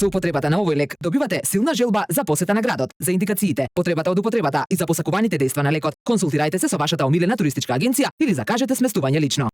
Со употребата на овој лек добивате силна желба за посета на градот. За индикациите, потребата од употребата и за посакуваните дејства на лекот, консултирајте се со вашата омилена туристичка агенција или закажете сместување лично.